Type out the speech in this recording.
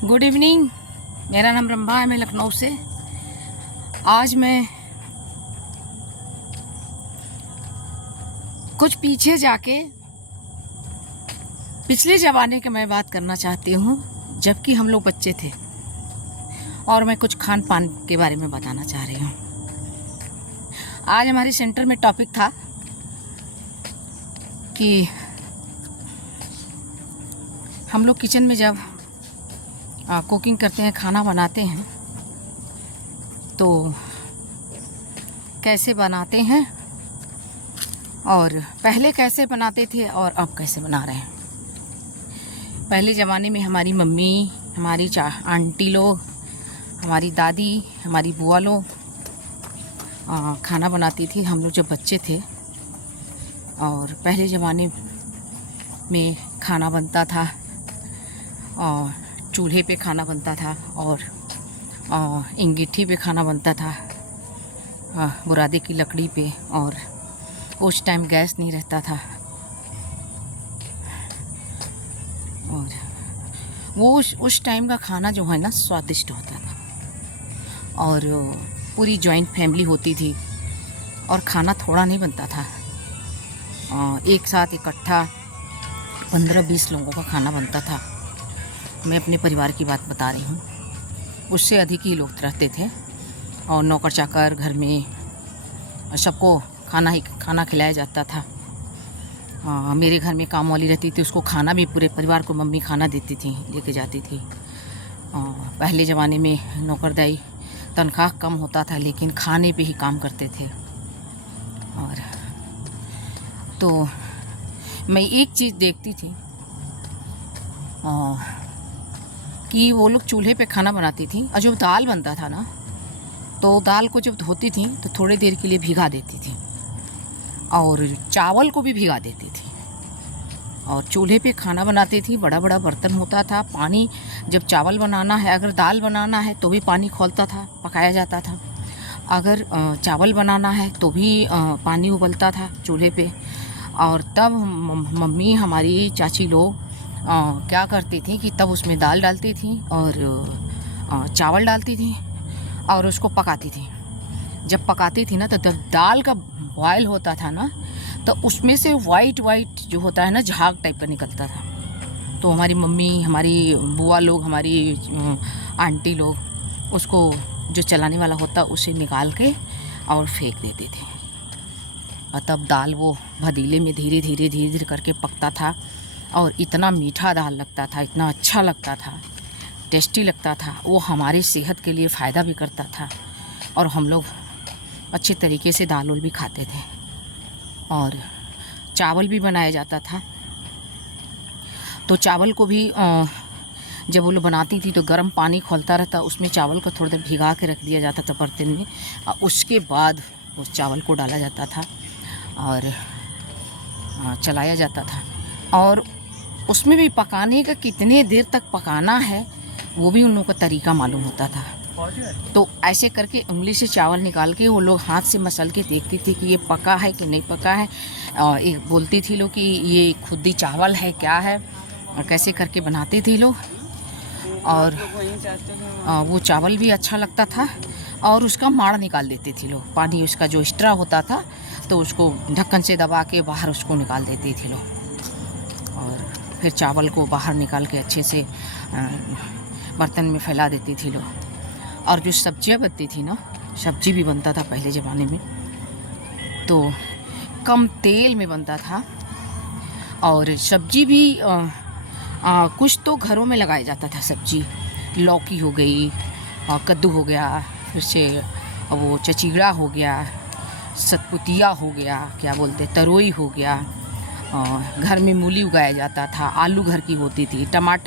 Good evening. मेरा नाम रंभा है, मैं लखनऊ से। आज मैं कुछ पीछे जाके पिछले ज़माने की मैं बात करना चाहती हूँ, जबकि हम लोग बच्चे थे, और मैं कुछ खान पान के बारे में बताना चाह रही हूँ। आज हमारे सेंटर में टॉपिक था कि हम लोग किचन में जब कुकिंग करते हैं, खाना बनाते हैं, तो कैसे बनाते हैं और पहले कैसे बनाते थे और अब कैसे बना रहे हैं। पहले ज़माने में हमारी मम्मी, हमारी आंटी लोग, हमारी दादी, हमारी बुआ लोग खाना बनाती थी। हम लोग जब बच्चे थे, और पहले ज़माने में खाना बनता था और चूल्हे पे खाना बनता था और इंगीठी पे खाना बनता था, बुरादे की लकड़ी पे। और उस टाइम गैस नहीं रहता था, और वो उस टाइम का खाना जो है ना, स्वादिष्ट होता था। और पूरी जॉइंट फैमिली होती थी और खाना थोड़ा नहीं बनता था। एक साथ इकट्ठा 15-20 लोगों का खाना बनता था। मैं अपने परिवार की बात बता रही हूँ। उससे अधिक ही लोग रहते थे, और नौकर चाकर घर में सबको खाना खिलाया जाता था। मेरे घर में काम वाली रहती थी, उसको खाना भी पूरे परिवार को मम्मी खाना देती थी, लेके जाती थी। पहले ज़माने में नौकरदाई तनख्वाह कम होता था, लेकिन खाने पे ही काम करते थे। और तो मैं एक चीज़ देखती थी कि वो लोग चूल्हे पे खाना बनाती थी, और जब दाल बनता था ना, तो दाल को जब धोती थी तो थोड़ी देर के लिए भिगा देती थी, और चावल को भी भिगा देती थी, और चूल्हे पे खाना बनाती थी। बड़ा बड़ा बर्तन होता था। पानी जब चावल बनाना है, अगर दाल बनाना है तो भी पानी खौलता था, पकाया जाता था। अगर चावल बनाना है तो भी पानी उबलता था चूल्हे पे। और तब मम्मी, हमारी चाची लोग क्या करती थी कि तब उसमें दाल डालती थी और चावल डालती थी और उसको पकाती थी। जब पकाती थी ना, तो जब दाल का बॉयल होता था ना, तो उसमें से वाइट जो होता है ना, झाग टाइप का निकलता था। तो हमारी मम्मी, हमारी बुआ लोग, हमारी आंटी लोग उसको, जो चलाने वाला होता, उसे निकाल के और फेंक देते थे। और तब दाल वो भदीले में धीरे धीरे करके पकता था, और इतना मीठा दाल लगता था, इतना अच्छा लगता था, टेस्टी लगता था। वो हमारी सेहत के लिए फ़ायदा भी करता था, और हम लोग अच्छे तरीके से दाल उल भी खाते थे। और चावल भी बनाया जाता था। तो चावल को भी जब वो लोग बनाती थी तो गर्म पानी खौलता रहता, उसमें चावल को थोड़ी देर भिगा के रख दिया जाता था बर्तन में, और उसके बाद उस चावल को डाला जाता था और चलाया जाता था। और उसमें भी पकाने का कितने देर तक पकाना है, वो भी उन लोगों का तरीका मालूम होता था। तो ऐसे करके उंगली से चावल निकाल के वो लोग हाथ से मसल के देखती थी कि ये पका है कि नहीं पका है। एक बोलती थी लोग कि ये खुदी चावल है क्या है, और कैसे करके बनाती थी लोग। और वो चावल भी अच्छा लगता था, और उसका माड़ निकाल देते थे लोग। पानी उसका जो एक्स्ट्रा होता था, तो उसको ढक्कन से दबा के बाहर उसको निकाल देते थे लोग। और फिर चावल को बाहर निकाल के अच्छे से बर्तन में फैला देती थी लोग। और जो सब्जियां बनती थी ना, सब्जी भी बनता था पहले ज़माने में, तो कम तेल में बनता था। और सब्जी भी कुछ तो घरों में लगाया जाता था। सब्जी लौकी हो गई, कद्दू हो गया, फिर से वो चचीड़ा हो गया, सतपुतिया हो गया, क्या बोलते, तरोई हो गया। घर में मूली उगाया जाता था, आलू घर की होती थी, टमाटर